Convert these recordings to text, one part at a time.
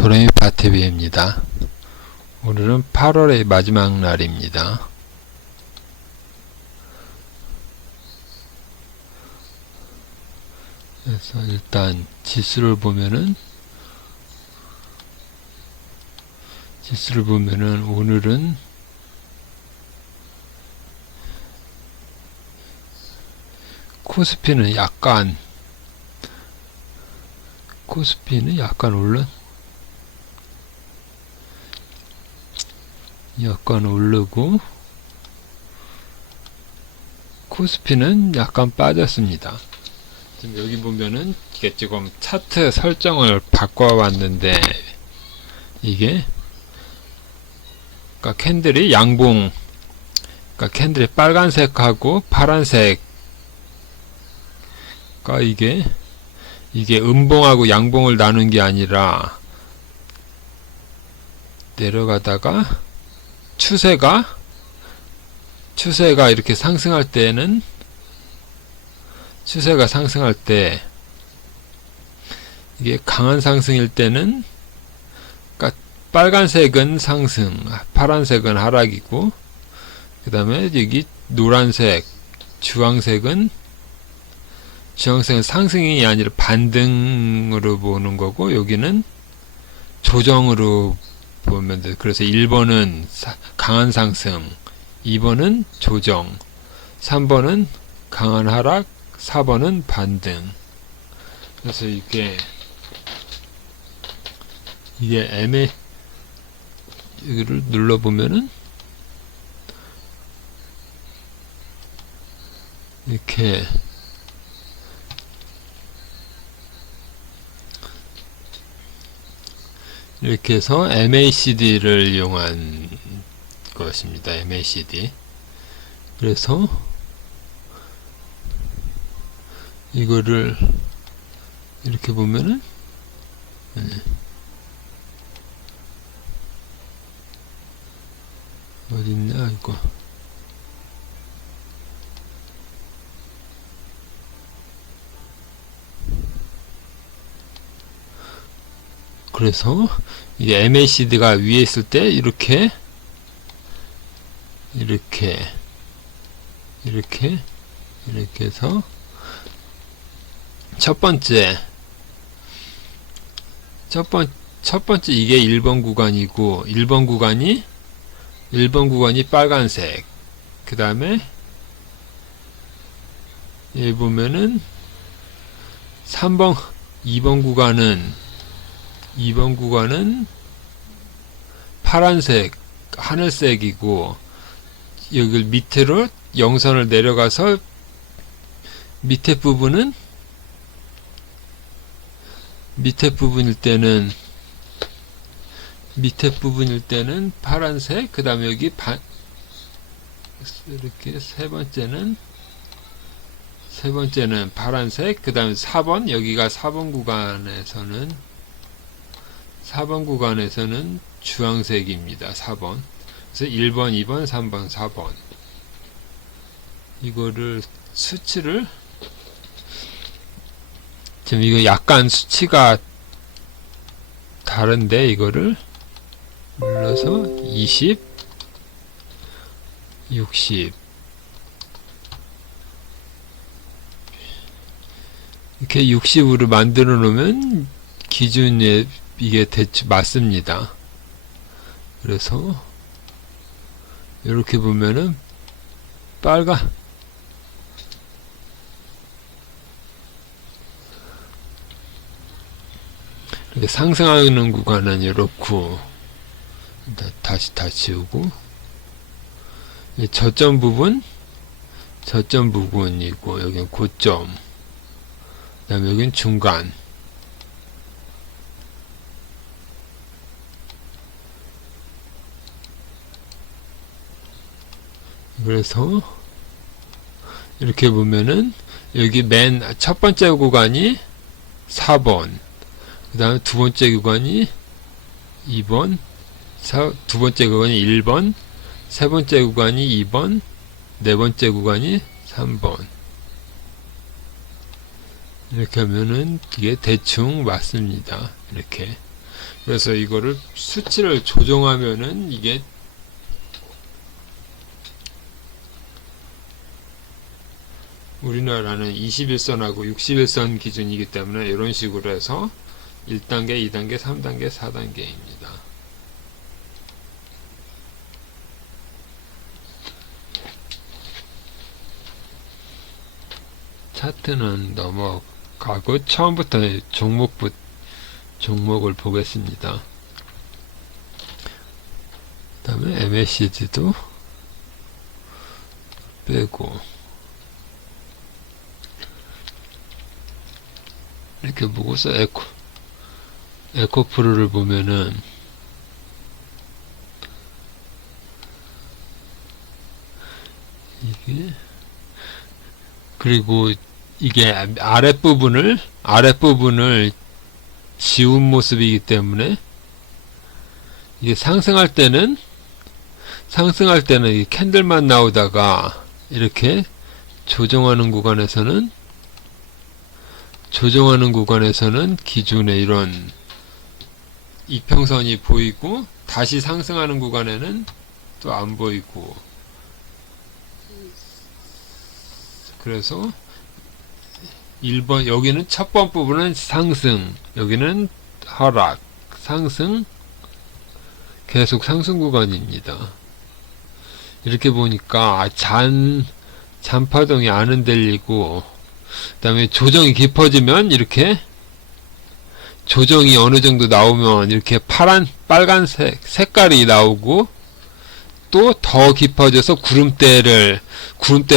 도레미 파티비입니다. 오늘은 8월의 마지막 날입니다. 그래서 일단 지수를 보면은 오늘은 코스피는 약간 오르고 코스피는 약간 빠졌습니다. 지금 여기 보면은 이게 지금 차트 설정을 바꿔봤는데 이게 그러니까 캔들이 양봉, 그러니까 캔들이 빨간색하고 파란색, 그러니까 이게 음봉하고 양봉을 나눈 게 아니라 내려가다가 추세가 이렇게 상승할 때는 때 이게 강한 상승일 때는 그러니까 빨간색은 상승, 파란색은 하락이고 그 다음에 여기 노란색, 주황색은 상승이 아니라 반등으로 보는 거고 여기는 조정으로 보면 돼. 그래서 1번은 강한 상승, 2번은 조정, 3번은 강한 하락, 4번은 반등. 그래서 이게 여기를 눌러보면은 이렇게 해서 MACD를 이용한 것입니다. MACD. 그래서 이거를 이렇게 보면은 어딨냐 이거. 그래서 이게 MACD가 위에 있을 때 이렇게 해서 첫 번째 이게 1번 구간이고 1번 구간이 빨간색, 그 다음에 여기 보면은 2번 구간은 파란색, 하늘색이고 여기 밑으로 영선을 내려가서 밑에 부분일 때는 파란색, 그 다음에 여기 이렇게 세 번째는 파란색, 그 다음에 4번, 여기가 4번 구간에서는 주황색입니다. 4번. 그래서 1번, 2번, 3번, 4번. 이거를 수치를 지금 이거 약간 수치가 다른데 이거를 눌러서 20, 60 이렇게 60으로 만들어 놓으면 기준에 이게 대충 맞습니다. 그래서 이렇게 보면은 이렇게 상승하는 구간은 이렇고 다시 다 지우고 저점 부분이고 여기는 고점, 그 다음에 여기는 중간, 그래서 이렇게 보면은 여기 맨 첫 번째 구간이 4번, 그 다음에 두 번째 구간이 2번, 두 번째 구간이 1번, 세 번째 구간이 2번, 네 번째 구간이 3번. 이렇게 하면은 이게 대충 맞습니다. 이렇게. 그래서 이거를 수치를 조정하면은 이게 우리나라는 21선하고 61선 기준이기 때문에 이런 식으로 해서 1단계, 2단계, 3단계, 4단계입니다. 차트는 넘어가고 처음부터 종목을 보겠습니다. 그 다음에 MACD도 빼고 이렇게 보고서 에코프로를 보면은 이게 그리고 이게 아랫부분을 지운 모습이기 때문에 이게 상승할 때는 이 캔들만 나오다가 이렇게 조정하는 구간에서는 기존의 이런 이평선이 보이고 다시 상승하는 구간에는 또 안 보이고, 그래서 1번 여기는 첫 번 부분은 상승, 여기는 하락, 상승, 계속 상승 구간입니다. 이렇게 보니까 잔파동이 안 흔들리고, 그 다음에 조정이 깊어지면 이렇게 조정이 어느 정도 나오면 이렇게 빨간색 색깔이 나오고, 또 더 깊어져서 구름대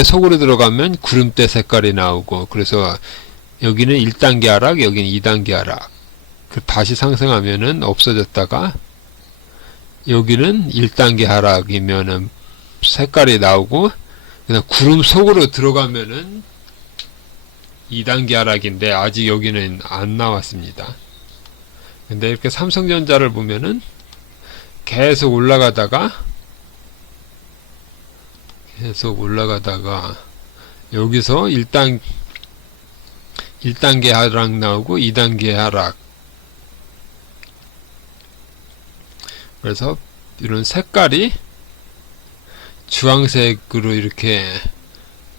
속으로 들어가면 구름대 색깔이 나오고, 그래서 여기는 1단계 하락, 여기는 2단계 하락. 다시 상승하면은 없어졌다가 여기는 1단계 하락이면은 색깔이 나오고, 그냥 구름 속으로 들어가면은 2단계 하락인데 아직 여기는 안 나왔습니다. 근데 이렇게 삼성전자를 보면은 계속 올라가다가 여기서 1단계 하락 나오고 2단계 하락. 그래서 이런 색깔이 주황색으로 이렇게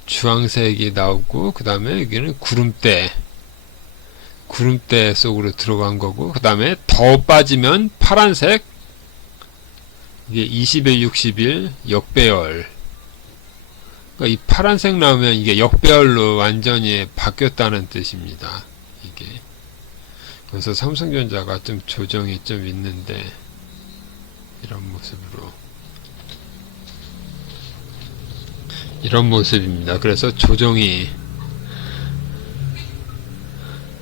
주황색이 나오고, 그 다음에 여기는 구름대 속으로 들어간 거고, 그 다음에 더 빠지면 파란색, 이게 20일, 60일 역배열. 그러니까 이 파란색 나오면 이게 역배열로 완전히 바뀌었다는 뜻입니다. 이게. 그래서 삼성전자가 좀 조정이 좀 있는데, 이런 모습입니다. 그래서 조정이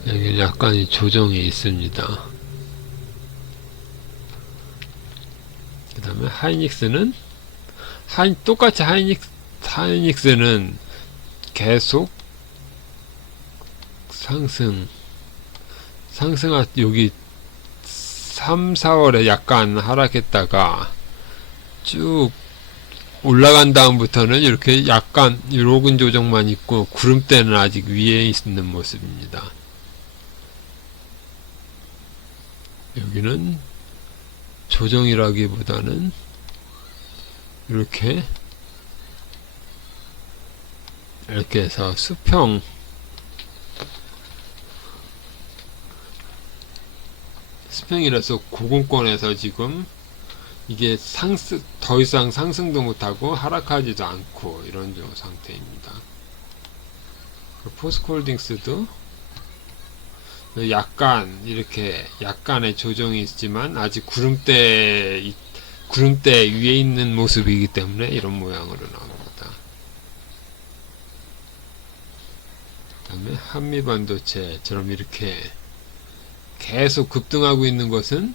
여기 약간의 조정이 있습니다. 그 다음에 하이닉스는 똑같이 하이닉스는 계속 여기 3, 4월에 약간 하락했다가 쭉 올라간 다음부터는 이렇게 약간 요런 조정만 있고, 구름대는 아직 위에 있는 모습입니다. 여기는 조정이라기보다는 이렇게 해서 수평이라서 고공권에서 지금 이게 더 이상 상승도 못하고 하락하지도 않고 이런 상태입니다. 포스코홀딩스도 약간 이렇게 약간의 조정이 있지만 아직 구름대 위에 있는 모습이기 때문에 이런 모양으로 나옵니다. 그 다음에 한미반도체처럼 이렇게 계속 급등하고 있는 것은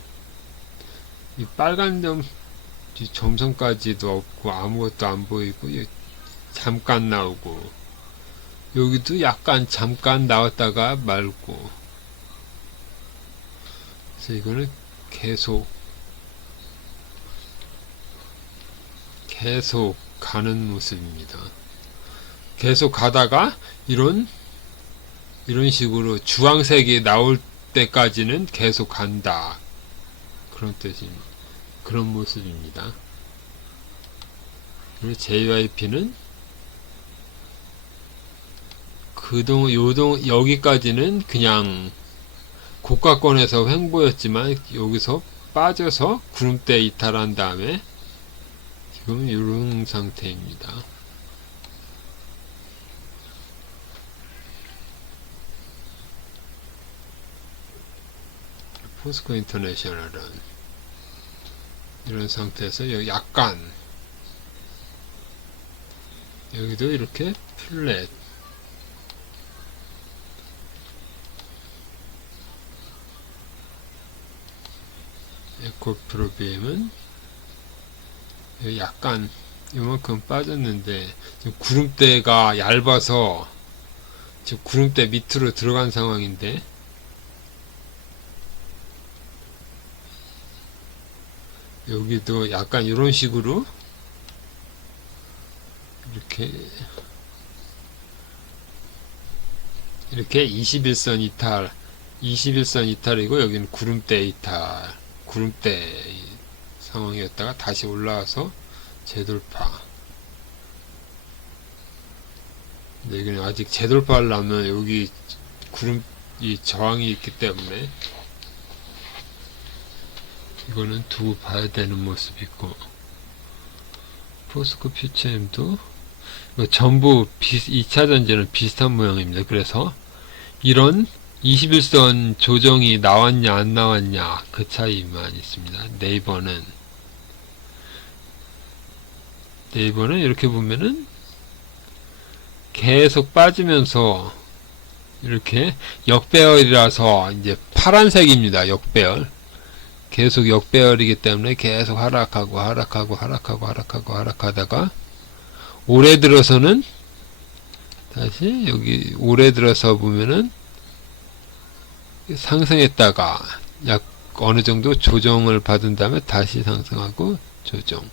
이 빨간 점선까지도 없고 아무것도 안 보이고, 잠깐 나오고, 여기도 약간 잠깐 나왔다가 말고, 그래서 이거는 계속 가는 모습입니다. 계속 가다가 이런 식으로 주황색이 나올 때까지는 계속 간다. 그런 뜻입니다. 그런 모습입니다. 그리고 JYP는 여기까지는 그냥 고가권에서 횡보였지만 여기서 빠져서 구름대 이탈한 다음에 지금 이런 상태입니다. 포스코 인터내셔널은 이런 상태에서 여기 약간 여기도 이렇게 플랫 에코프로비엠은 약간 이만큼 빠졌는데 지금 구름대가 얇아서 지금 구름대 밑으로 들어간 상황인데 여기도 약간 이런 식으로 이렇게 21선 이탈 21선 이탈이고 여기는 구름대 이탈 구름대 상황이었다가 다시 올라와서 재돌파. 근데 여기는 아직 재돌파하려면 여기 이 저항이 있기 때문에 이거는 두고 봐야 되는 모습이고, 포스코 퓨처엠도 전부 2차 전지는 비슷한 모양입니다. 그래서 이런 21선 조정이 나왔냐 안 나왔냐 그 차이만 있습니다. 네이버는 이렇게 보면은 계속 빠지면서 이렇게 역배열이라서 이제 파란색입니다. 역배열. 계속 역배열이기 때문에 계속 하락하다가 올해 들어서는 다시 여기 올해 들어서 보면은 상승했다가 약 어느 정도 조정을 받은 다음에 다시 상승하고 조정,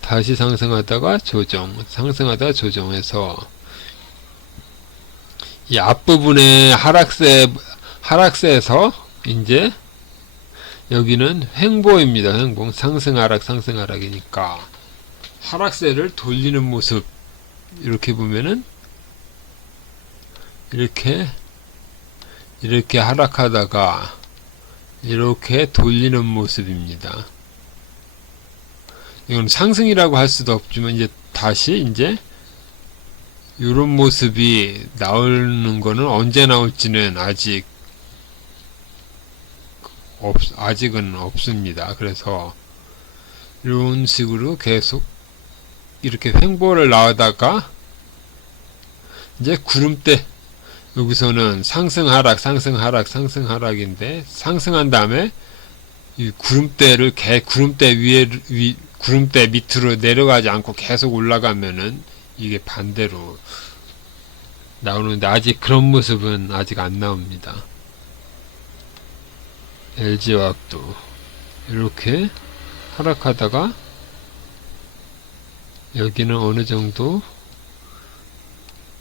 다시 상승하다가 조정, 상승하다가 조정해서 이 앞부분에 하락세에서 이제 여기는 횡보입니다. 횡보, 상승하락이니까 하락세를 돌리는 모습. 이렇게 보면은 이렇게 하락하다가 이렇게 돌리는 모습입니다. 이건 상승이라고 할 수도 없지만 이제 다시 이제 이런 모습이 나오는 거는 언제 나올지는 아직은 없습니다. 그래서 이런 식으로 계속 이렇게 횡보를 나오다가 이제 구름대, 여기서는 상승하락인데 상승한 다음에 이 구름대 밑으로 내려가지 않고 계속 올라가면은 이게 반대로 나오는데 아직 그런 모습은 아직 안 나옵니다. LG화학도 이렇게 하락하다가 여기는 어느 정도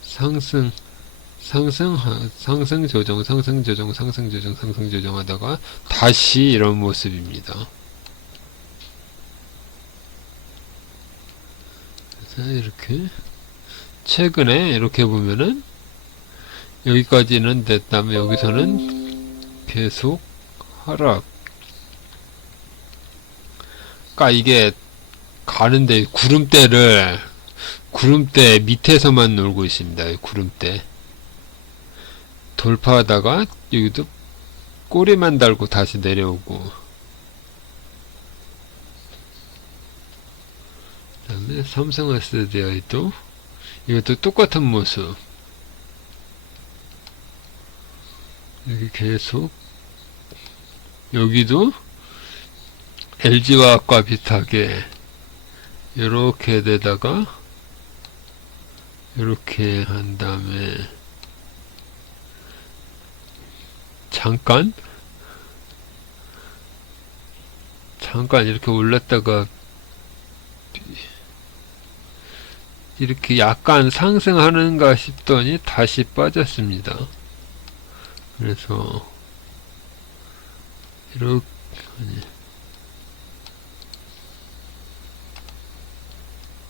상승 조정 하다가 다시 이런 모습입니다. 그래서 이렇게 최근에 이렇게 보면은 여기까지는 됐다면 여기서는 계속 하락. 그러니까 이게 가는데 구름대 밑에서만 놀고 있습니다. 구름대 돌파하다가 여기도 꼬리만 달고 다시 내려오고, 그 다음에 삼성아스디아이도 이것도 똑같은 모습. 여기 계속 여기도 LG화학과 비슷하게 이렇게 되다가 이렇게 한 다음에 잠깐 이렇게 올랐다가 이렇게 약간 상승하는가 싶더니 다시 빠졌습니다. 그래서 이렇게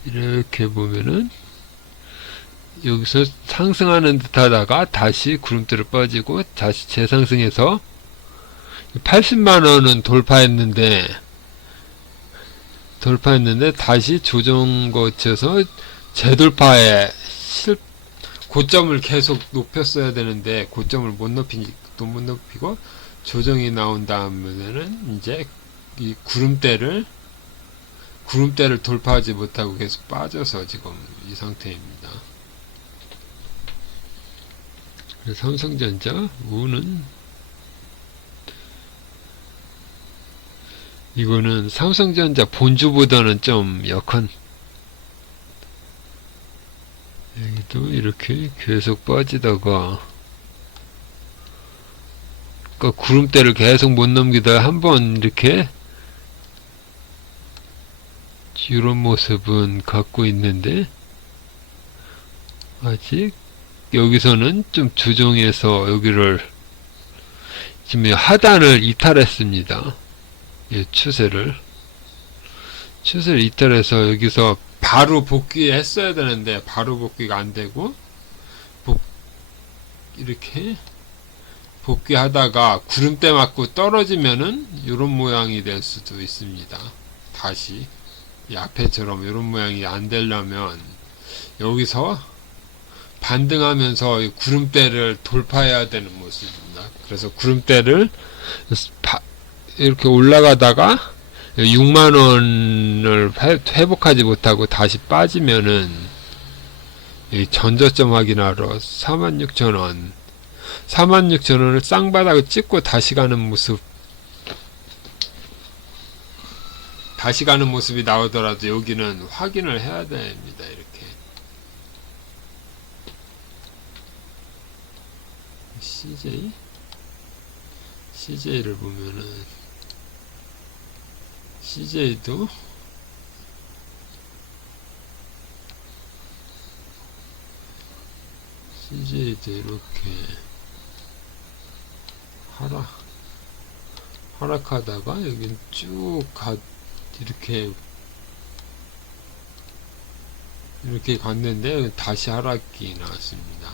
이렇게 보면은 여기서 상승하는 듯 하다가 다시 구름대로 빠지고 다시 재상승해서 80만원은 돌파했는데 다시 조정 거쳐서 재돌파에 고점을 계속 높였어야 되는데 고점을 못 높이고 조정이 나온 다음에는 이제 이 구름대를 돌파하지 못하고 계속 빠져서 지금 이 상태입니다. 그래서 삼성전자 우는 이거는 삼성전자 본주보다는 좀 약한, 여기도 이렇게 계속 빠지다가 그러니까 구름대를 계속 못 넘기다 한번 이렇게 이런 모습은 갖고 있는데 아직 여기서는 좀 조정해서 여기를 지금 하단을 이탈했습니다. 예, 추세를 이탈해서 여기서 바로 복귀했어야 되는데 바로 복귀가 안 되고 이렇게 복귀하다가 구름대 맞고 떨어지면은 이런 모양이 될 수도 있습니다. 다시 이 앞에처럼 이런 모양이 안 되려면 여기서 반등하면서 구름대를 돌파해야 되는 모습입니다. 그래서 구름대를 이렇게 올라가다가 6만원을 회복하지 못하고 다시 빠지면은 이 전저점 확인하러 46,000원을 쌍바닥을 찍고 다시 가는 모습이 나오더라도 여기는 확인을 해야 됩니다. 이렇게 CJ를 보면은 CJ도 이렇게 하락하다가 여긴 쭉 이렇게 갔는데 다시 하락이 나왔습니다.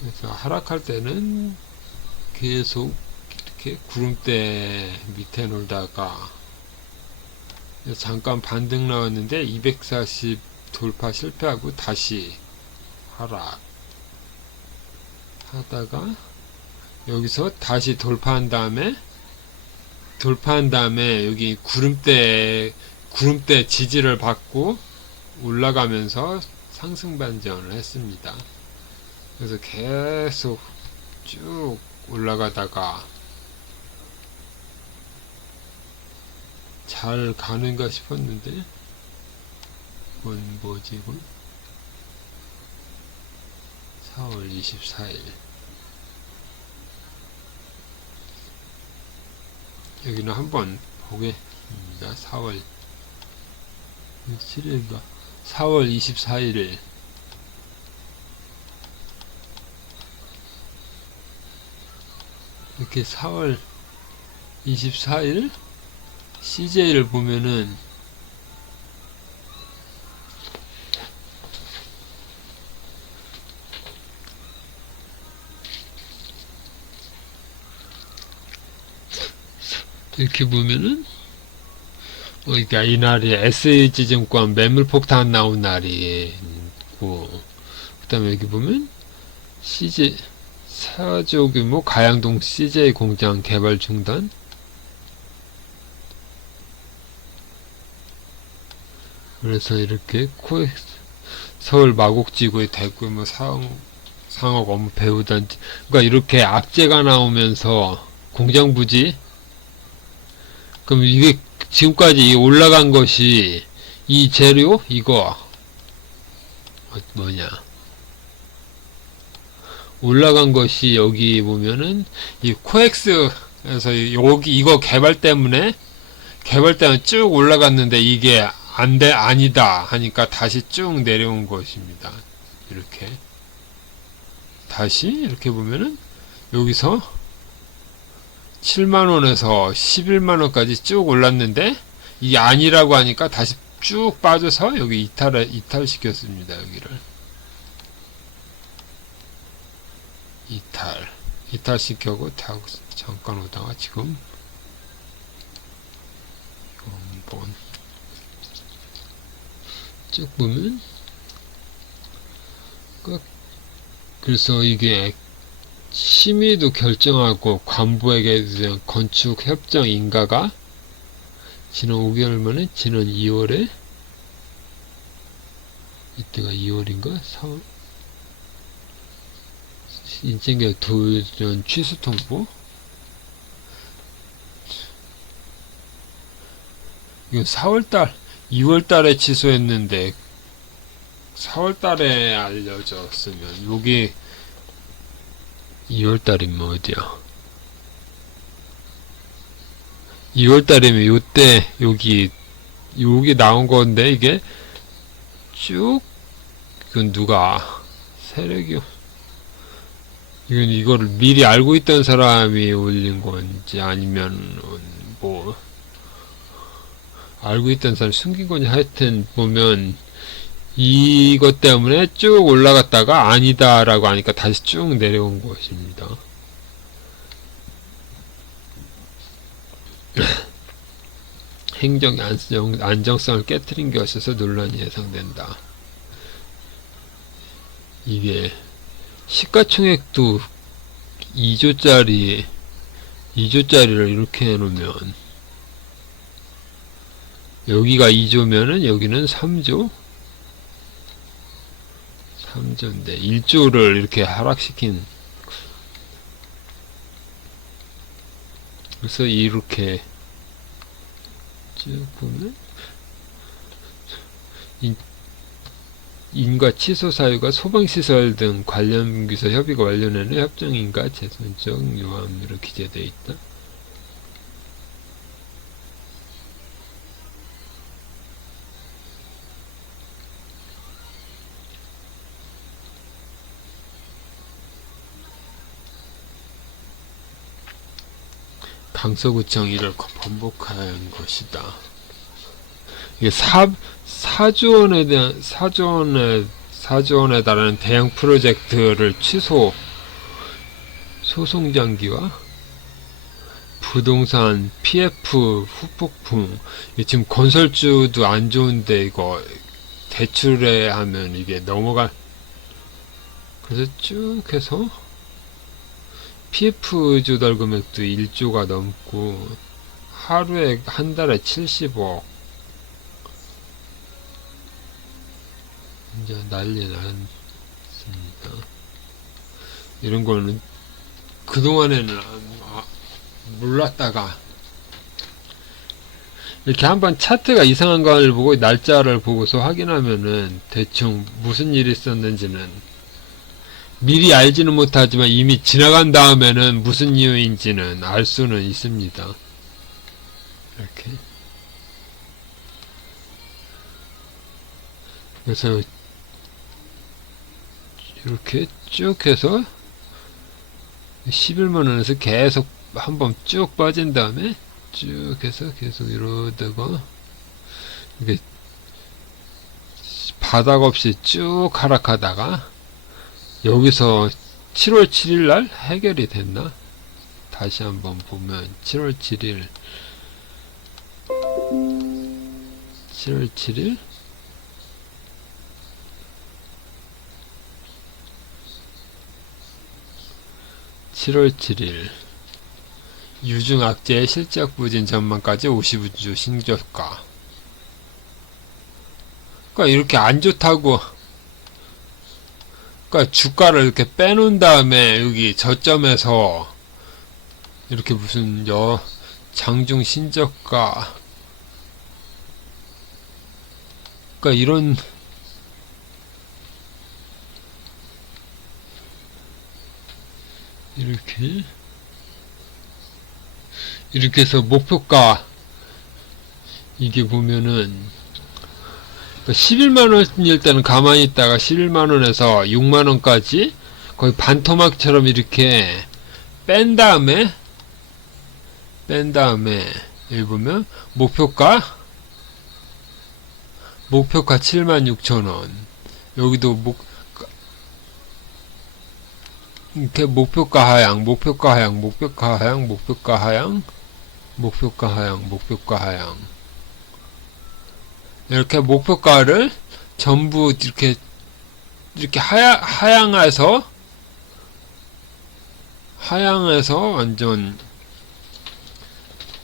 그래서 하락할 때는 계속 이렇게 구름대 밑에 놀다가 잠깐 반등 나왔는데 240 돌파 실패하고 다시 하락 하다가 여기서 다시 돌파한 다음에 여기 구름대 지지를 받고 올라가면서 상승 반전을 했습니다. 그래서 계속 쭉 올라가다가 잘 가는가 싶었는데 이건 뭐지 이건 4월 24일 여기는 한번 보겠습니다. 4월 며칠인가 4월 24일 이렇게 4월 24일 CJ를 보면은 이렇게 보면은 그러니까 이날이 SH증권 매물폭탄 나온 날이고 그 다음에 여기 보면 CJ 사조규모 가양동 CJ 공장 개발 중단 그래서 이렇게 코엑스 서울 마곡지구의 대규모 상업 업무 배후단지 그러니까 이렇게 악재가 나오면서 공장 부지 그럼 이게 지금까지 올라간 것이 이 재료 이거 뭐냐 올라간 것이 여기 보면은 이 코엑스에서 여기 이거 개발 때문에 쭉 올라갔는데 이게 아니다 하니까 다시 쭉 내려온 것입니다. 이렇게 다시 이렇게 보면은 여기서 7만원에서 11만원까지 쭉 올랐는데 이게 아니라고 하니까 다시 쭉 빠져서 여기 이탈시켰습니다. 여기를 이탈시켜고 잠깐 오다가 지금 한번 쭉 보면 그래서 이게 심의도 결정하고 관부에게 대한 건축 협정 인가가 지난 5개월 만에 지난 2월에 이때가 2월인가? 4월 인증계약 도전 취소 통보. 이건 4월달 2월달에 취소했는데 4월달에 알려졌으면 여기 2월달이면 어디야? 2월달이면 요때 여기 나온 건데 이게 쭉 이건 누가 세력이 이건 이거를 미리 알고 있던 사람이 올린 건지 아니면 뭐 알고 있던 사람이 숨긴 건지 하여튼 보면 이것 때문에 쭉 올라갔다가 아니다라고 하니까 다시 쭉 내려온 것입니다. 행정의 안정성을 깨트린 것에서 논란이 예상된다. 이게 시가총액도 2조짜리를 이렇게 해놓으면 여기가 2조면은 여기는 3조? 3조인데 1조를 이렇게 하락시킨 그래서 이렇게 쭉 보면 인가 취소 사유가 소방시설 등 관련 기소 협의가 완료되는 협정인가 재선적 요함으로 기재되어 있다. 강서구청 이를 번복한 것이다. 이게 4조 원에 달하는 대형 프로젝트를 취소 소송 장기와 부동산 PF 후폭풍 지금 건설주도 안 좋은데 이거 대출에 하면 이게 넘어갈 그래서 쭉 해서 PF 조달 금액도 1조가 넘고 하루에 한 달에 70억 이제 난리 났습니다. 이런 거는 그동안에는 몰랐다가 이렇게 한번 차트가 이상한 걸 보고 날짜를 보고서 확인하면은 대충 무슨 일이 있었는지는 미리 알지는 못하지만 이미 지나간 다음에는 무슨 이유인지는 알 수는 있습니다. 이렇게. 그래서 이렇게 쭉 해서 11만원에서 계속 한번 쭉 빠진 다음에 쭉 해서 계속 이러다가 이게 바닥 없이 쭉 하락하다가 여기서 7월 7일날 해결이 됐나? 다시 한번 보면 7월 7일 7월 7일 유중악재 실적 부진 전망까지 55주 신저가. 그러니까 이렇게 안 좋다고 그러니까 주가를 이렇게 빼놓은 다음에 여기 저점에서 이렇게 무슨 장중 신저가 그러니까 이렇게 해서 목표가 이게 보면은 11만 원일 때는 가만히 있다가 11만 원에서 6만 원까지 거의 반토막처럼 이렇게 뺀 다음에 여기 보면 목표가 76,000원. 여기도 이렇게 목표가 하향, 목표가 하향, 목표가 하향, 목표가 하향, 목표가 하향, 목표가 하향. 이렇게 목표가를 전부 이렇게 하향해서 완전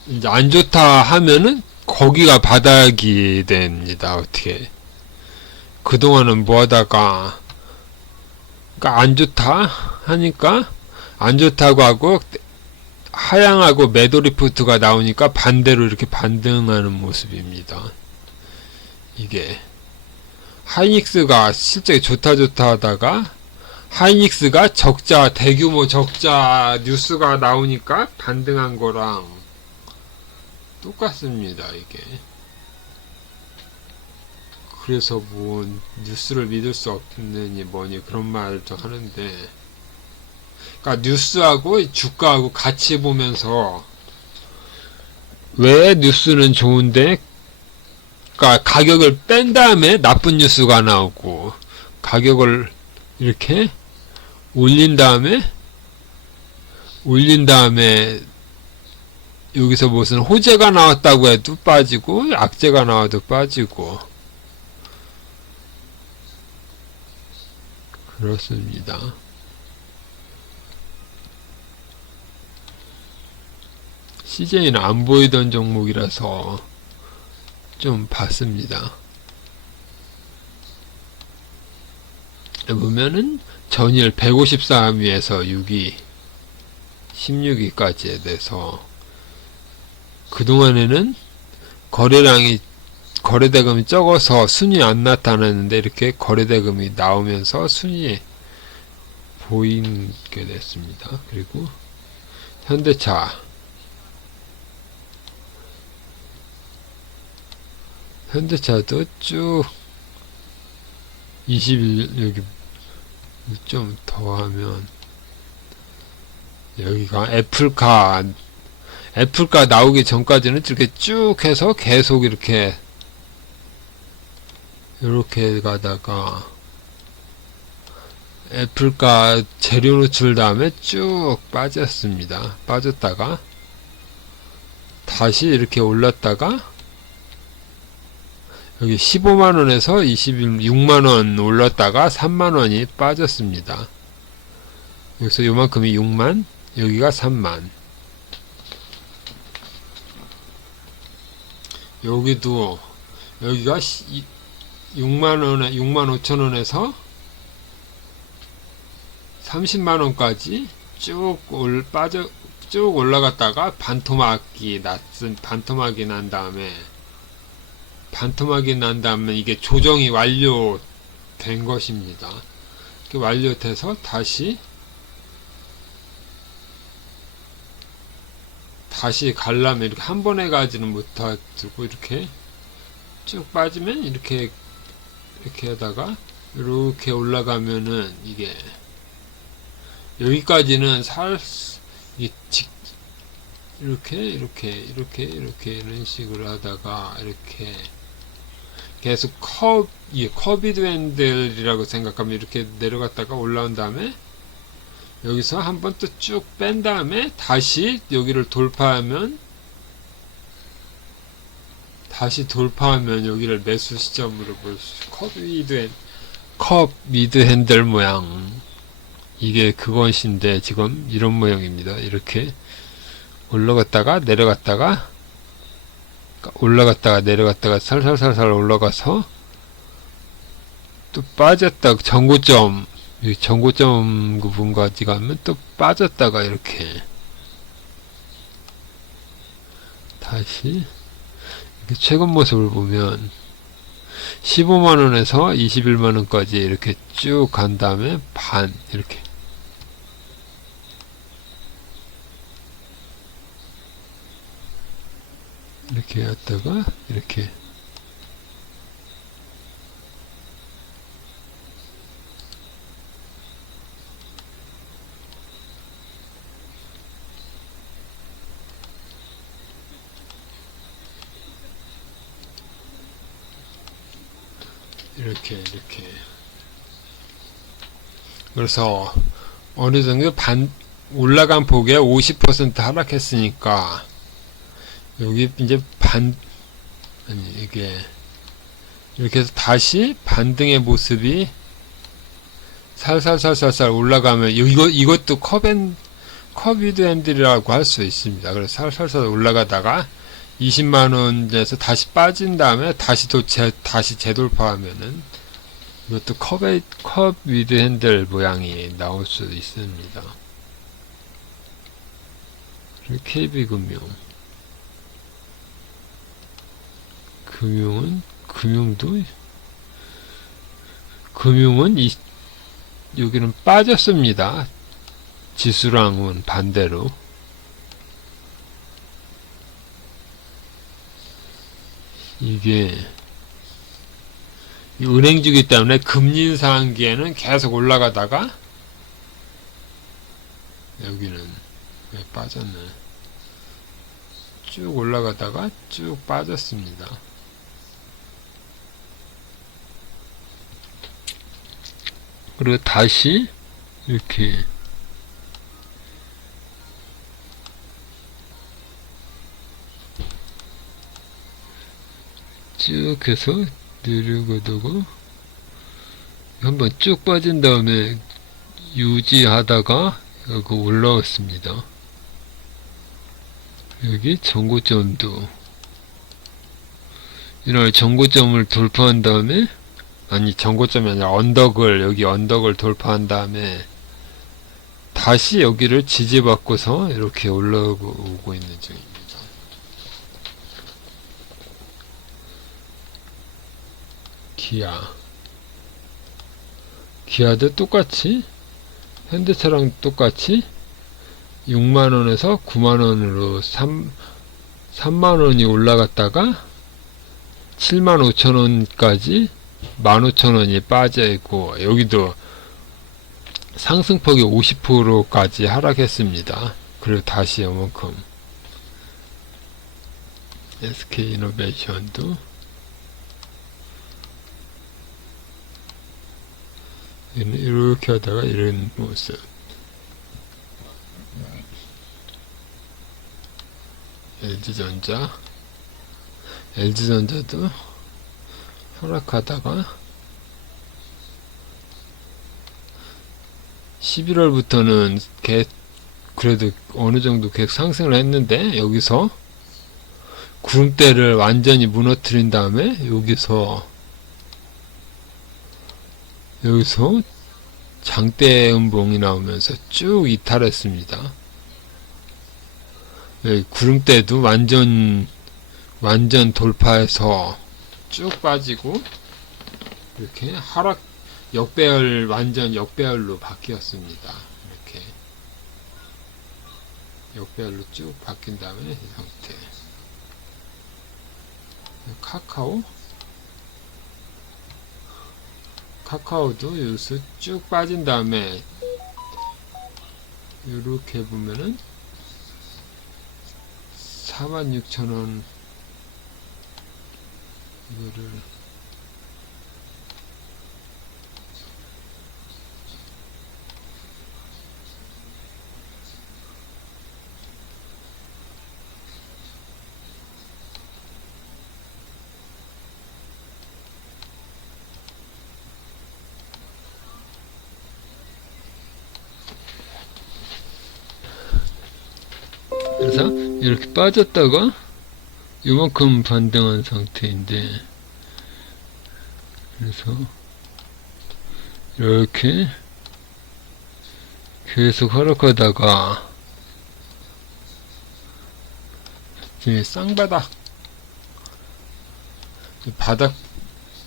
이제 안 좋다 하면은 거기가 바닥이 됩니다. 어떻게 그동안은 뭐 하다가 그러니까 안 좋다 하니까 안 좋다고 하고 하향하고 매도 리포트가 나오니까 반대로 이렇게 반등하는 모습입니다. 이게 하이닉스가 실제 좋다 하다가 하이닉스가 대규모 적자 뉴스가 나오니까 반등한 거랑 똑같습니다. 이게 그래서 뭐 뉴스를 믿을 수 없느니 뭐니 그런 말도 하는데, 그러니까 뉴스하고 주가하고 같이 보면서 왜 뉴스는 좋은데, 그러니까 가격을 뺀 다음에 나쁜 뉴스가 나오고 가격을 이렇게 올린 다음에 여기서 무슨 호재가 나왔다고 해도 빠지고 악재가 나와도 빠지고 그렇습니다. CJ는 안 보이던 종목이라서 좀 봤습니다. 보면은 전일 153위에서 6위, 16위까지에 대해서 그동안에는 거래대금이 적어서 순위 안 나타났는데 이렇게 거래대금이 나오면서 순위에 보이게 됐습니다. 그리고 현대차도 쭉 21, 여기 좀 더 하면 여기가 애플카 나오기 전까지는 이렇게 쭉 해서 계속 이렇게 가다가 애플카 재료 노출 다음에 쭉 빠졌습니다. 빠졌다가 다시 이렇게 올랐다가 여기 15만원에서 26만원 올랐다가 3만원이 빠졌습니다. 여기서 요만큼이 6만, 여기가 3만. 여기가 6만원에 6만5천원에서 30만원까지 쭉 올라갔다가 반토막이 난 다음에 이게 조정이 완료된 것입니다. 이렇게 완료돼서 다시 가려면 이렇게 한 번에 가지는 못하고 이렇게 쭉 빠지면 이렇게 하다가 이렇게 올라가면은 이게 여기까지는 이렇게 이런 식으로 하다가 이렇게 계속 커비드 핸들이라고 생각하면 이렇게 내려갔다가 올라온 다음에 여기서 한번 또 쭉 뺀 다음에 다시 여기를 돌파하면 여기를 매수 시점으로 볼 수, 커비드 핸들 모양. 이게 그것인데 지금 이런 모양입니다. 이렇게 올라갔다가 내려갔다가 살살살살 올라가서 또 빠졌다. 전고점 부분까지 가면 또 빠졌다가 이렇게 다시 최근 모습을 보면 15만원에서 21만원까지 이렇게 쭉 간 다음에 이렇게 갔다가 이렇게 그래서 어느 정도 올라간 폭에 50% 하락했으니까 여기 이제 이게 이렇게 해서 다시 반등의 모습이 살살 올라가면 이것도 커비드 핸들이라고 할 수 있습니다. 그래서 살살 올라가다가 20만원에서 다시 빠진 다음에 다시 재돌파하면은 이것도 커비드 핸들 모양이 나올 수 있습니다. 그리고 금융은 여기는 빠졌습니다. 지수랑은 반대로. 이게 은행주기 때문에 금리 인상기에는 계속 올라가다가 여기는 빠졌네. 쭉 올라가다가 쭉 빠졌습니다. 그리고 다시 이렇게 쭉 해서 내려가다가 한번 쭉 빠진 다음에 유지하다가 여기 올라왔습니다. 여기 전고점도 이날 전고점을 돌파한 다음에 전고점이 아니라 여기 언덕을 돌파한 다음에 다시 여기를 지지받고서 이렇게 올라오고 있는 중입니다. 기아도 똑같이 현대차랑 똑같이 6만원에서 9만원으로 3만원이 올라갔다가 75,000원까지 15,000원이 빠져있고 여기도 상승폭이 50%까지 하락했습니다. 그리고 다시 요만큼 SK이노베이션도 이렇게 하다가 이런 모습. LG전자도 하락하다가 11월부터는 그래도 어느 정도 계속 상승을 했는데 여기서 구름대를 완전히 무너뜨린 다음에 여기서 장대 음봉이 나오면서 쭉 이탈했습니다. 구름대도 완전 돌파해서 쭉 빠지고 이렇게 완전 역배열로 바뀌었습니다. 이렇게 역배열로 쭉 바뀐 다음에 이 상태. 카카오도 여기서 쭉 빠진 다음에 이렇게 보면은 46,000원 이거를 그래서 이렇게 빠졌다가 요만큼 반등한 상태인데 그래서 이렇게 계속 하락하다가 쌍바닥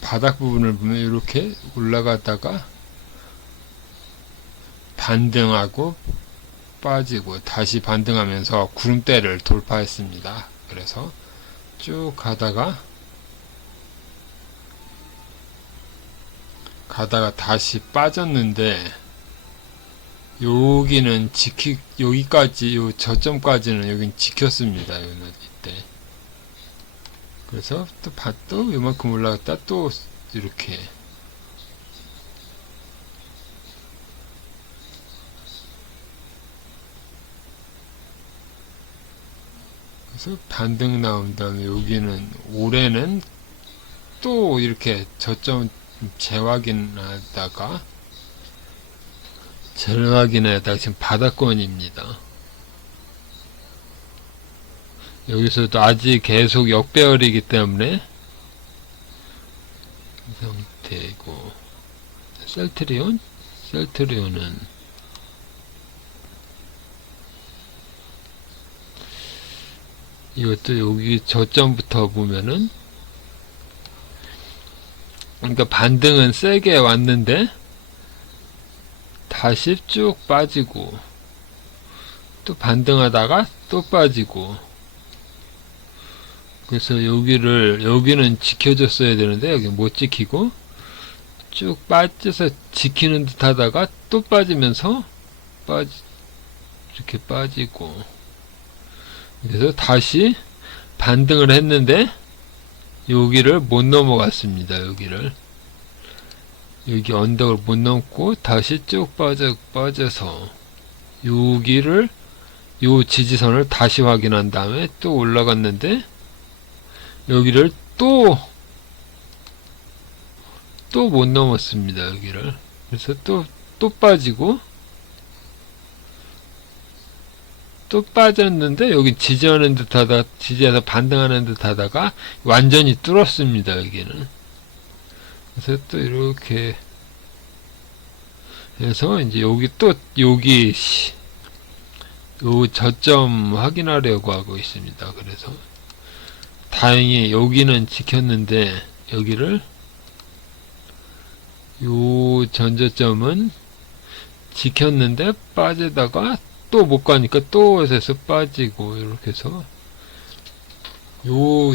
바닥 부분을 보면 이렇게 올라가다가 반등하고 빠지고 다시 반등하면서 구름대를 돌파했습니다. 그래서 쭉 가다가 다시 빠졌는데 여기는 여기까지 요 저점까지는 여긴 지켰습니다. 이때 그래서 또 요만큼 올라갔다 또 이렇게 그래서 반등 나온 다음에 여기는 올해는 또 이렇게 저점 재확인하다가 지금 바닥권입니다. 여기서도 아직 계속 역배열이기 때문에 이 상태이고, 셀트리온은 이것도 여기 저점부터 보면은, 그러니까 반등은 세게 왔는데 다시 쭉 빠지고, 또 반등하다가 또 빠지고, 그래서 여기는 지켜줬어야 되는데 여기 못 지키고 쭉 빠져서 지키는 듯 하다가 또 빠지면서 이렇게 빠지고, 그래서 다시 반등을 했는데 여기를 못 넘어갔습니다. 여기 언덕을 못 넘고 다시 쭉 빠져서 여기를, 요 지지선을 다시 확인한 다음에 또 올라갔는데 여기를 또 못 넘었습니다. 여기를. 그래서 또 빠지고, 또 빠졌는데 여기 지지하는 듯 하다, 지지해서 반등하는 듯 하다가 완전히 뚫었습니다. 여기는. 그래서 또 이렇게 해서 이제 요 저점 확인하려고 하고 있습니다. 그래서 다행히 여기는 지켰는데 여기를, 요 전저점은 지켰는데 빠지다가 또 못 가니까 또 해서 빠지고, 이렇게 해서 요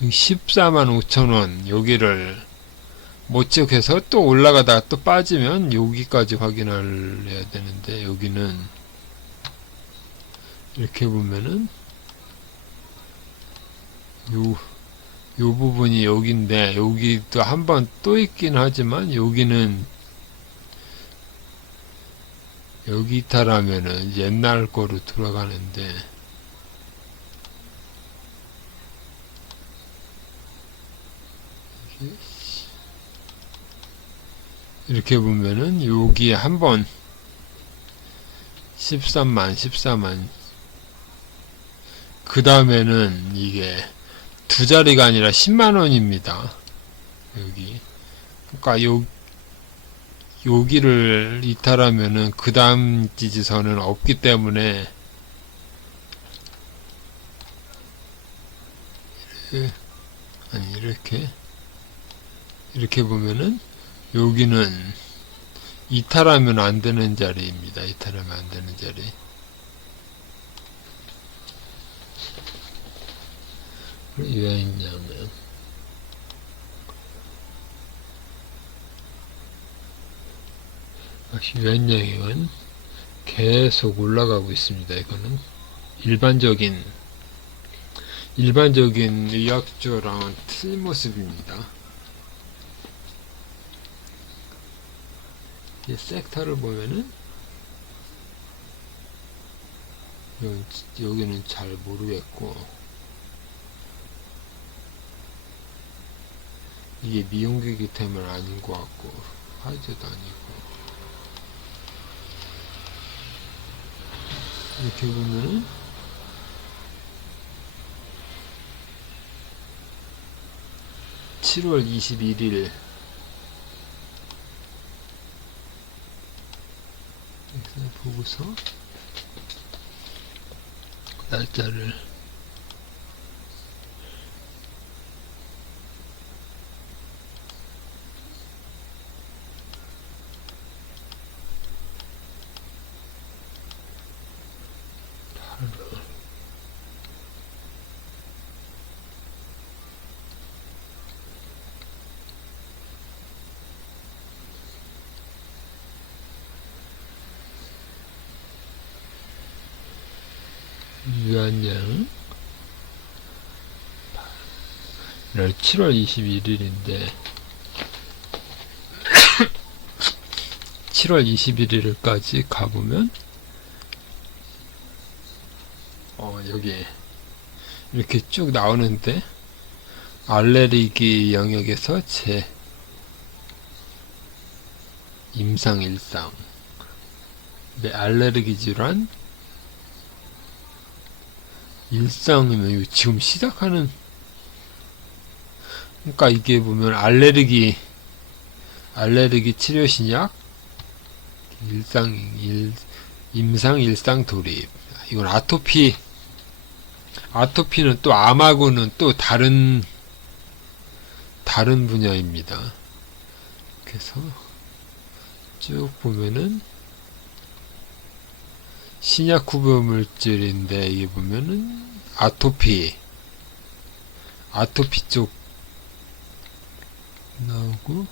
145,000원 여기를 못 지켜서 또 올라가다가 또 빠지면 여기까지 확인을 해야 되는데, 여기는 이렇게 보면은 요 부분이 여기인데, 여기도 한번 또 있긴 하지만 여기는, 여기 이탈하면은 옛날 거로 돌아가는데, 이렇게 보면은 여기 한번 14만 그 다음에는 이게 두 자리가 아니라 10만원입니다. 여기. 그러니까 여기를 이탈하면은 그 다음 지지선은 없기 때문에, 이렇게 보면은 여기는 이탈하면 안 되는 자리입니다. 이탈하면 안 되는 자리. 왜 있냐면, 유한양행은 계속 올라가고 있습니다. 이거는 일반적인 의학주랑은 틀린 모습입니다. 이 섹터를 보면은 여기는 잘 모르겠고, 이게 미용기기 때문에 아닌 것 같고, 화이트도 아니고, 이렇게 보면은 7월 21일 이렇게 보고서 날짜를 유한양 7월 21일인데 7월 21일까지 가보면 여기 이렇게 쭉 나오는데 알레르기 영역에서 제 임상 일상 알레르기 질환 일상이면 지금 시작하는, 그러니까 이게 보면 알레르기 치료 신약 임상 일상 돌입. 이건 아토피는 또 암하고는 또 다른 분야입니다. 그래서 쭉 보면은 신약 구별 물질인데, 이게 보면은 아토피 쪽 나오고,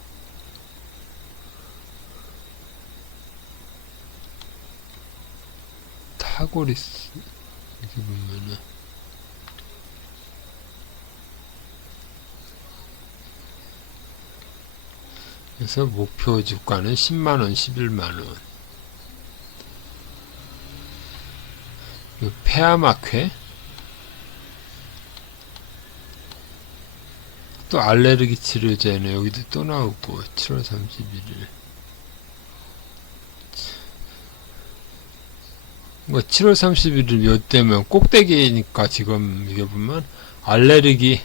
타고리스 이렇게 보면은 그래서 목표 주가는 10만원, 11만원. 폐암악회 또 알레르기 치료제는 여기도 또 나오고 7월 31일. 뭐 7월 31일 몇 되면 꼭대기니까 지금 이게 보면 알레르기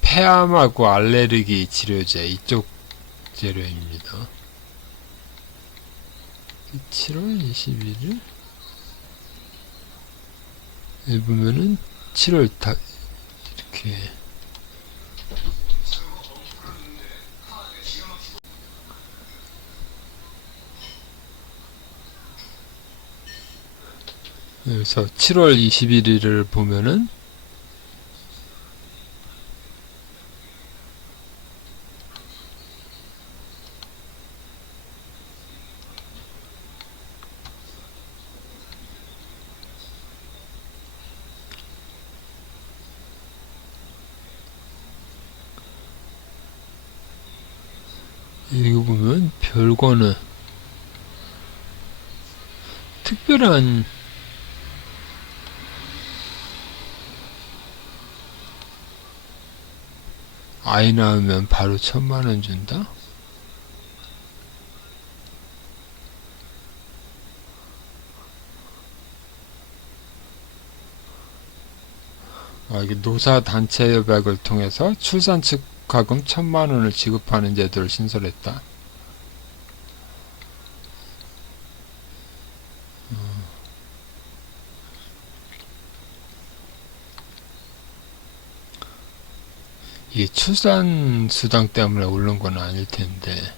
폐암하고 알레르기 치료제 이쪽 재료입니다. 7월 21일 여기 보면은 7월 다 이렇게 그래서 7월 21일을 보면은 이거 보면 별거는 특별한 아이 낳으면 바로 1000만원 준다? 이게 노사단체 협약을 통해서 출산 측가금 1000만원을 지급하는 제도를 신설했다. 이게 출산 수당 때문에 오른 건 아닐 텐데.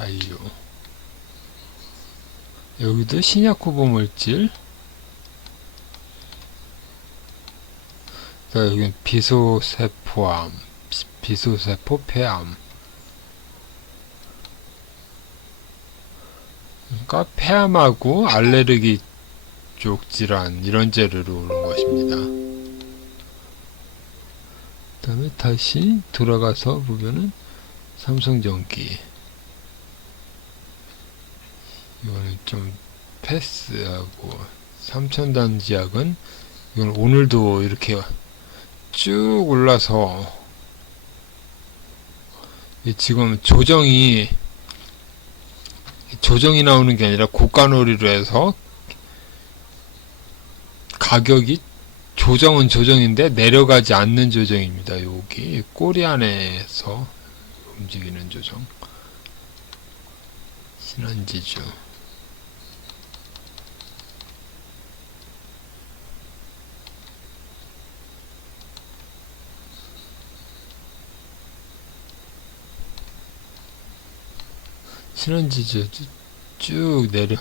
바이오. 여기도 신약 후보 물질. 여기 비소세포암, 비소세포 폐암. 그러니까 폐암하고 알레르기 쪽 질환 이런 재료로 오는 것입니다. 그 다음에 다시 돌아가서 보면은 삼성전기. 이거는 좀 패스하고, 삼천단지약은 이건 오늘도 이렇게 쭉 올라서 지금 조정이 나오는 게 아니라 고가놀이로 해서 가격이 조정은 조정인데 내려가지 않는 조정입니다. 여기 꼬리 안에서 움직이는 조정. 신한지주. 신한지주 쭉 내려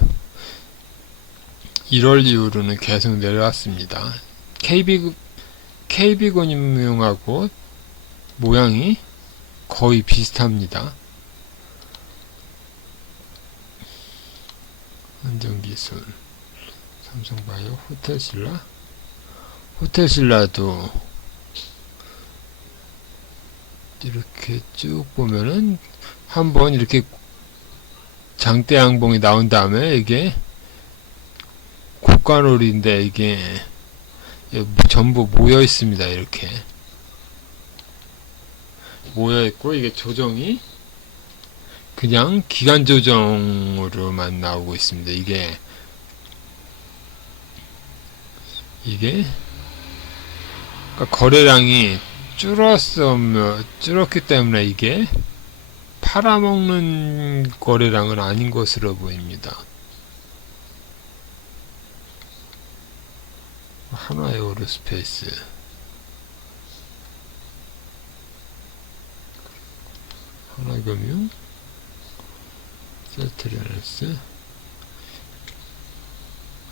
1월 이후로는 계속 내려왔습니다. KB금융하고 모양이 거의 비슷합니다. 안전기술, 삼성바이오, 호텔신라. 호텔신라도 이렇게 쭉 보면은 한번 이렇게 장대양봉이 나온 다음에 이게 고가놀이인데 이게 전부 모여 있습니다. 이렇게 모여 있고, 이게 조정이 그냥 기간 조정으로만 나오고 있습니다. 이게 그러니까 거래량이 줄었기 때문에 이게 팔아먹는 거래량은 아닌 것으로 보입니다. 한화에어로스페이스, 하나금융, 셀트리언스.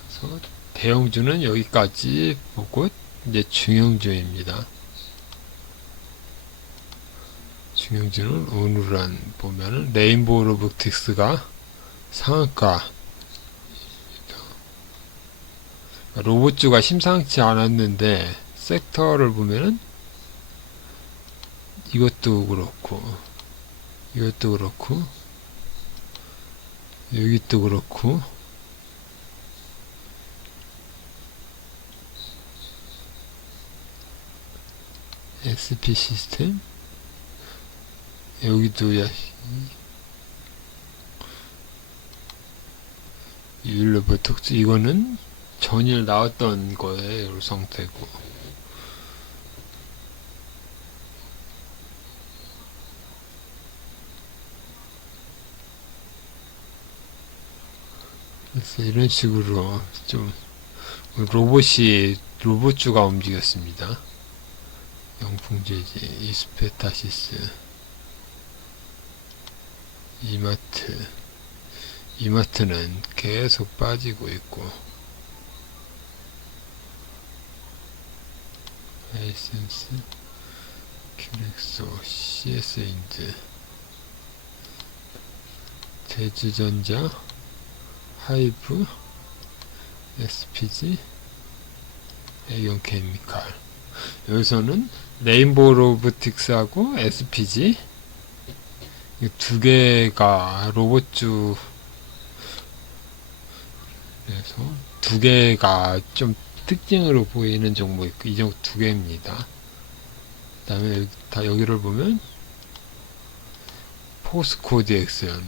그래서 대형주는 여기까지 보고 이제 중형주입니다. 중형주는 오늘은 보면은 레인보우 로보틱스가 상한가. 로봇주가 심상치 않았는데 섹터를 보면은 이것도 그렇고 여기도 그렇고 SP 시스템 여기도 율로보톡스 이거는 전일 나왔던 거예요. 이 상태고, 그래서 이런 식으로 좀 로봇주가 움직였습니다. 영풍제지, 이스페타시스, 이마트는 계속 빠지고 있고, 에이센스, 큐렉소, CS인드, 대주전자, 하이브, SPG, 애경케미칼. 여기서는 레인보우 로보틱스하고 SPG 이 두 개가 로봇주, 그래서 두 개가 좀 특징으로 보이는 종목 있고, 이 종목 두 개입니다. 그 다음에 여기를 보면 포스코 DX는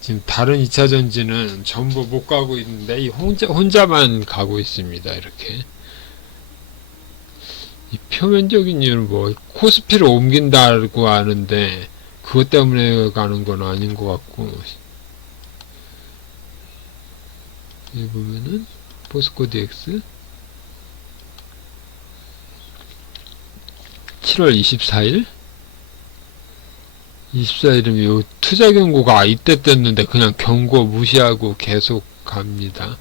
지금 다른 2차전지는 전부 못 가고 있는데 이 혼자만 가고 있습니다. 이렇게 이 표면적인 이유는 뭐 코스피를 옮긴다고 하는데 그것 때문에 가는 건 아닌 것 같고, 여기 보면은 포스코 DX 7월 24일이면 요 투자 경고가 이때 떴는데 그냥 경고 무시하고 계속 갑니다.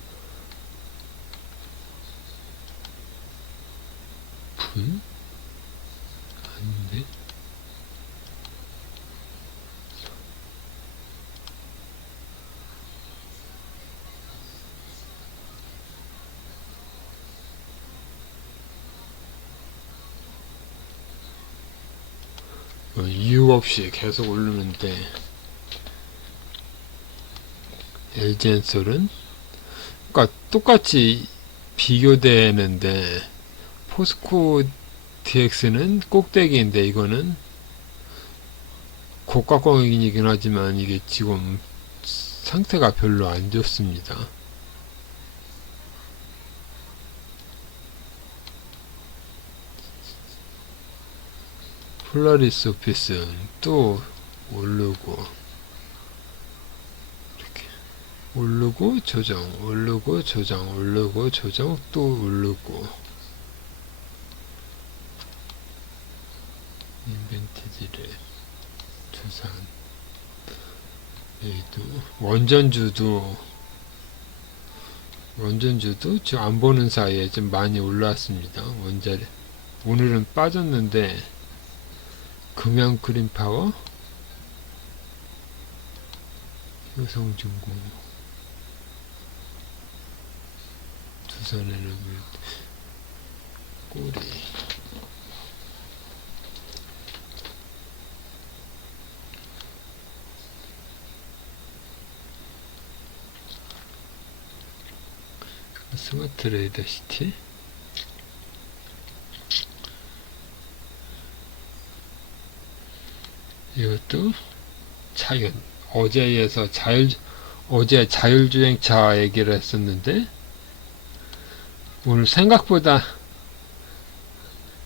아닌데. 이유 없이 계속 오르는데, LG엔솔은 그러니까 똑같이 비교되는데 포스코 DX는 꼭대기인데 이거는 고가권이긴 하지만 이게 지금 상태가 별로 안 좋습니다. 폴라리스 오피스는 또 오르고, 이렇게 오르고 조정, 오르고 조정, 오르고 조정, 또 오르고. 인벤티지를 두산, 여기도 원전주도 지금 안 보는 사이에 좀 많이 올라왔습니다. 오늘은 빠졌는데 금양 그린파워, 효성중공, 두산에너지, 꼬리. 스마트 레이더 시티, 이것도 차윤. 어제 자율주행차 얘기를 했었는데 오늘 생각보다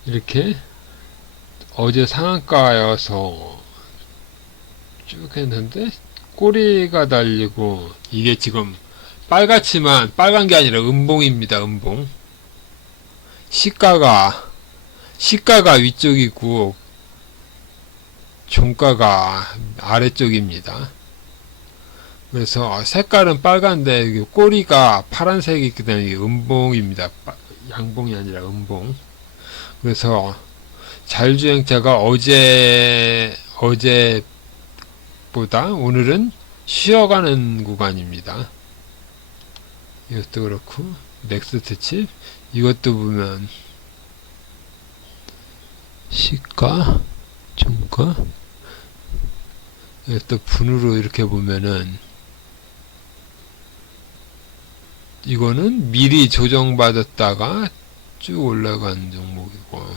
이렇게 어제 상한가여서 쭉 했는데 꼬리가 달리고, 이게 지금 빨갛지만 빨간 게 아니라 음봉입니다. 음봉. 시가가 위쪽이고 종가가 아래쪽입니다. 그래서 색깔은 빨간데 꼬리가 파란색이 있기 때문에 이게 음봉입니다. 양봉이 아니라 음봉. 그래서 자율주행차가 어제보다 오늘은 쉬어가는 구간입니다. 이것도 그렇고, 넥스트 칩, 이것도 보면 시가, 종가, 이것도 분으로 이렇게 보면은 이거는 미리 조정받았다가 쭉 올라간 종목이고,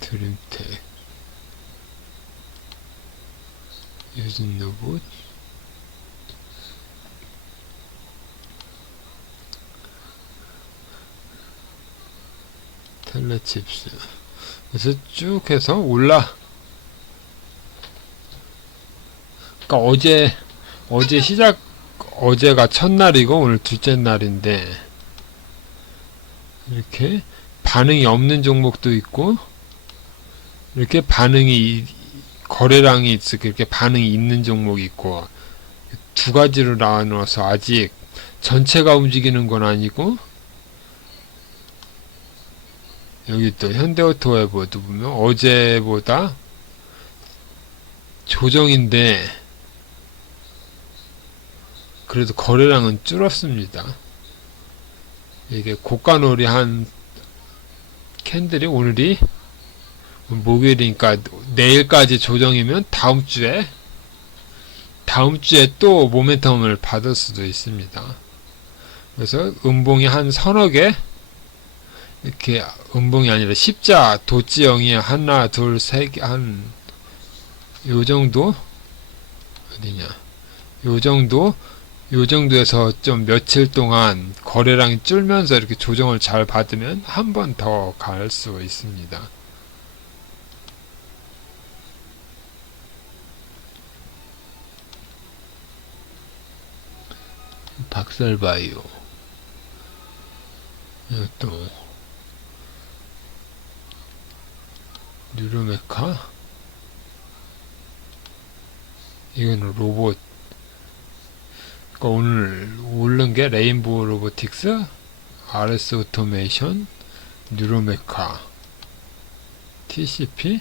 드림텍, 유진로봇, 텔레칩스. 그래서 쭉 해서 그러니까 어제가 첫날이고 오늘 둘째 날인데, 이렇게 반응이 없는 종목도 있고, 이렇게 거래량이 있어 이렇게 반응이 있는 종목이 있고, 두 가지로 나눠서 아직 전체가 움직이는 건 아니고, 여기 또 현대오토웨버도 보면 어제보다 조정인데 그래도 거래량은 줄었습니다. 이게 고가놀이 한 캔들이, 오늘이 목요일이니까 내일까지 조정이면 다음 주에 또 모멘텀을 받을 수도 있습니다. 그래서 음봉이 한 서너 개, 이렇게 음봉이 아니라 십자 도지형이 하나 둘 세 개, 한 요정도, 어디냐, 요정도에서 좀 며칠 동안 거래량이 줄면서 이렇게 조정을 잘 받으면 한 번 더 갈 수 있습니다. 박살바이오, 또 뉴로메카, 이건 로봇. 그러니까 오늘 오른 게 레인보우 로보틱스, RS 오토메이션, 뉴로메카, TCP,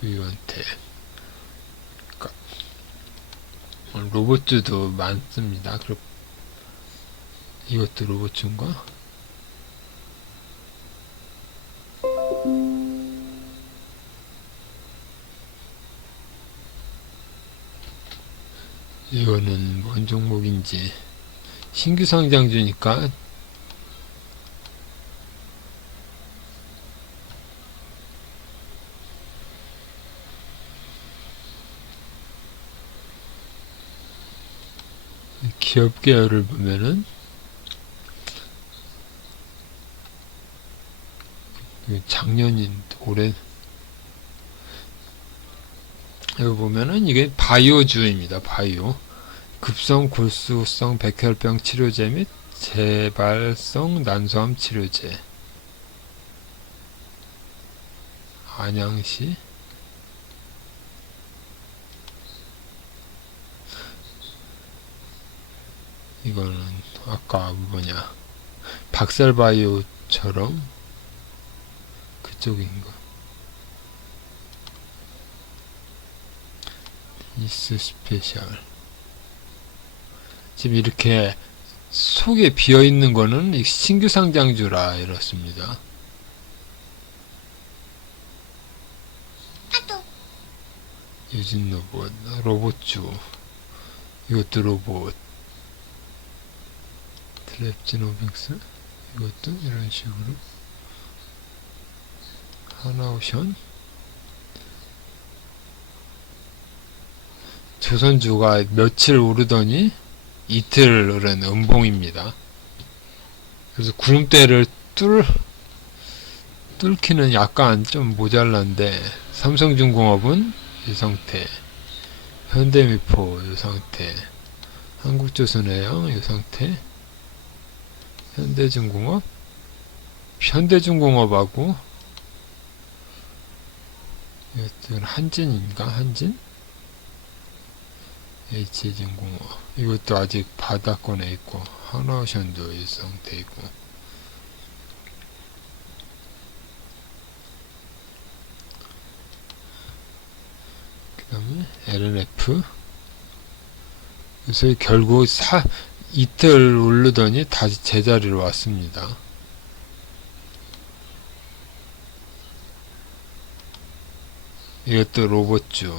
V1텍. 그러니까 로봇주도 많습니다. 그리고 이것도 로봇주인가? 이거는 뭔 종목인지, 신규 상장주니까 기업 계열을 보면은 작년인 올해, 여기 보면은 이게 바이오주입니다. 바이오. 급성 골수성 백혈병 치료제 및 재발성 난소암 치료제. 안양시. 이거는 아까 뭐냐 박살바이오처럼 그쪽인가. 이스 스페셜. 지금 이렇게 속에 비어있는 거는 신규 상장주라 이렇습니다. 유진 로봇, 로봇주. 이것도 로봇. 트랩진 오빙스. 이것도 이런 식으로. 하나오션. 조선주가 며칠 오르더니 이틀 오른 음봉입니다. 그래서 구름대를 뚫기는 약간 좀 모자란데, 삼성중공업은 이 상태, 현대미포 이 상태, 한국조선해양 이 상태, 현대중공업하고 이것은 한진인가? 한진? H진공업 이것도 아직 바닥권에 있고, 하나오션도 이 상태 있고, 그 다음에 LNF. 그래서 결국 이틀 오르더니 다시 제자리로 왔습니다. 이것도 로봇주.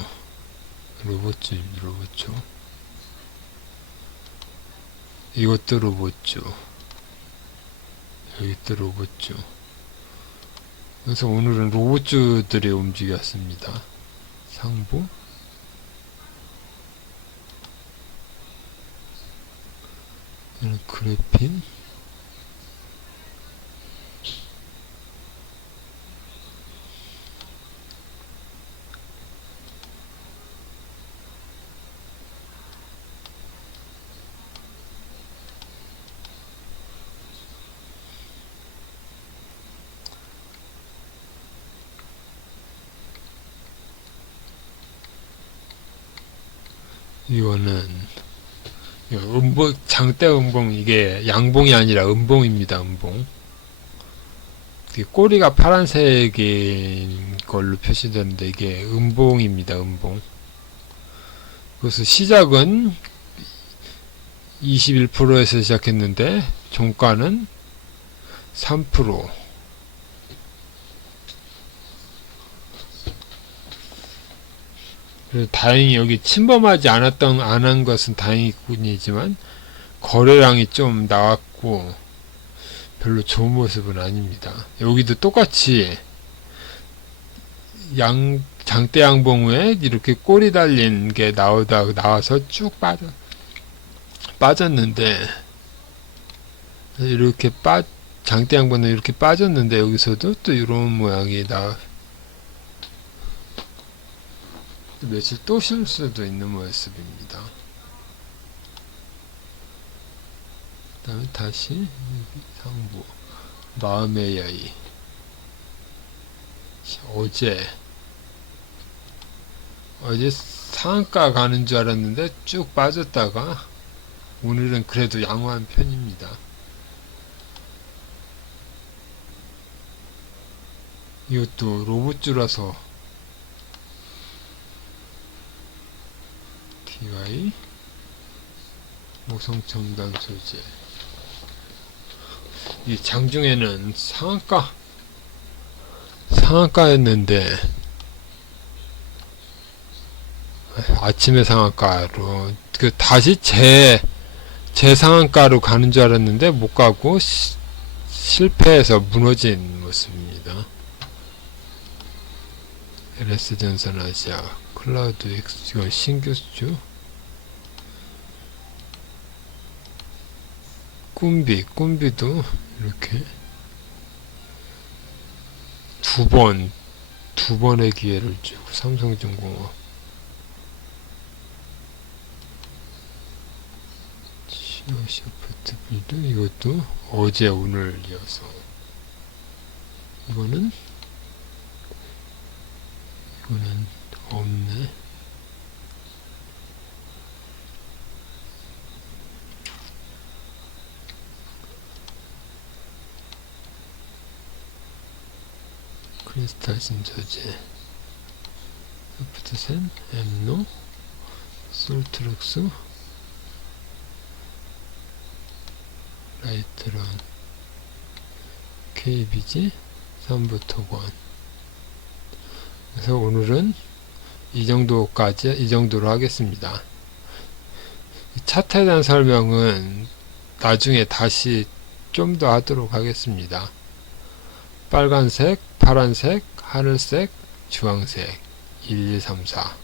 이것도 로봇주. 여기도 로봇주. 그래서 오늘은 로봇주들이 움직였습니다. 상부. 이는 그래핀. 이거는 음봉, 장대 음봉, 이게 양봉이 아니라 음봉입니다. 음봉. 꼬리가 파란색인 걸로 표시되는데 이게 음봉입니다. 음봉. 그래서 시작은 21%에서 시작했는데 종가는 3%. 그래서 다행히 여기 침범하지 안 한 것은 다행이군이지만 거래량이 좀 나왔고 별로 좋은 모습은 아닙니다. 여기도 똑같이 장대 양봉 후에 이렇게 꼬리 달린 게 나와서 쭉 빠졌는데, 이렇게 장대 양봉은 이렇게 빠졌는데 여기서도 또 이런 모양이 며칠 또 쉴 수도 있는 모습입니다. 그 다음에 다시 상부 마음의 야이. 어제 상한가 가는 줄 알았는데 쭉 빠졌다가 오늘은 그래도 양호한 편입니다. 이것도 로봇주라서 DY 모성첨단 소재. 이 장중에는 상한가였는데 아침에 상한가로 다시 제 상한가로 가는 줄 알았는데 못 가고 실패해서 무너진 모습입니다. LS전선 아시아 클라우드 X. 이건 신규주. 꿈비도 이렇게 두 번의 기회를 주고, 삼성중공업, 시어셔프트빌드. 이것도 어제 오늘 이어서. 이거는 없네. 크리스탈 심소재, 에프트센, 엠노, 솔트룩스, 라이트런, KBG, 삼부토관. 그래서 오늘은 이 정도로 하겠습니다. 차트에 대한 설명은 나중에 다시 좀 더 하도록 하겠습니다. 빨간색, 파란색, 하늘색, 주황색 1, 2, 3, 4